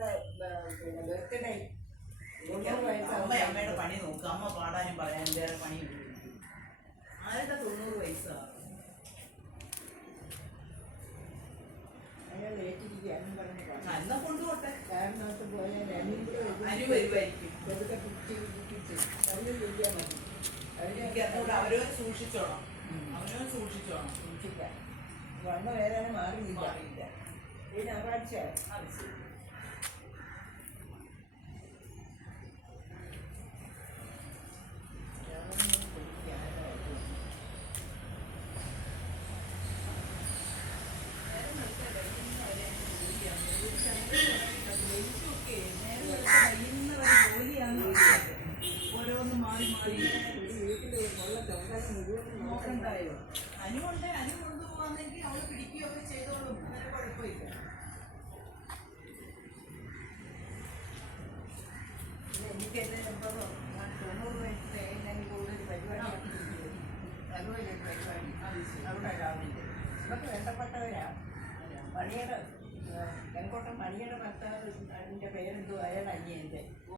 പിന്നെ ബർത്ത്ഡേ. അമ്മ അമ്മയുടെ പണി നോക്കുക അമ്മ പാടാനും പറയാനും വേറെ പണി ആരുടെ തൊണ്ണൂറ് വയസ്സാ എന്നാ കൊണ്ടുപോട്ടെ. കാരണത്ത് പോയാൽ അനിയും കൂടെ അനു വരും. വരുമായിരിക്കും വെറുതെ കുത്തി കുത്തിച്ച് അവർ ചോദിക്കാൻ മതി. അതുകൊണ്ട് അവരവൻ സൂക്ഷിച്ചോണം. അവനവൻ സൂക്ഷിച്ചോണം. സൂക്ഷിക്കാം. വന്ന വേറെ മാറിയില്ല. മാറിയില്ല. ഈ ഞായറാഴ്ച അത് ശരി ഓരോന്ന് മാറി മാറി നോക്കണ്ടായോ? അനുകൊണ്ട് അനു കൊണ്ടുപോകാന്നെങ്കിൽ അവൾ പിടിക്കുകയൊക്കെ ചെയ്തോളും. അങ്ങനെ കുഴപ്പമില്ല. എനിക്ക് എന്നെ എൺപതോ തൊണ്ണൂറ് വയസ്സ് കഴിഞ്ഞാൽ കൂടുതൽ പരിപാടി അതുപോലെ പരിപാടി. അവിടെ രാവിലെ. ഇതൊക്കെ വേണ്ടപ്പെട്ടവരാ. മണിയുടെ വെങ്കോട്ടം മണിയുടെ ഭർത്താവ് അതിന്റെ പേരെന്തോ അയാൾ അനിയന്റെ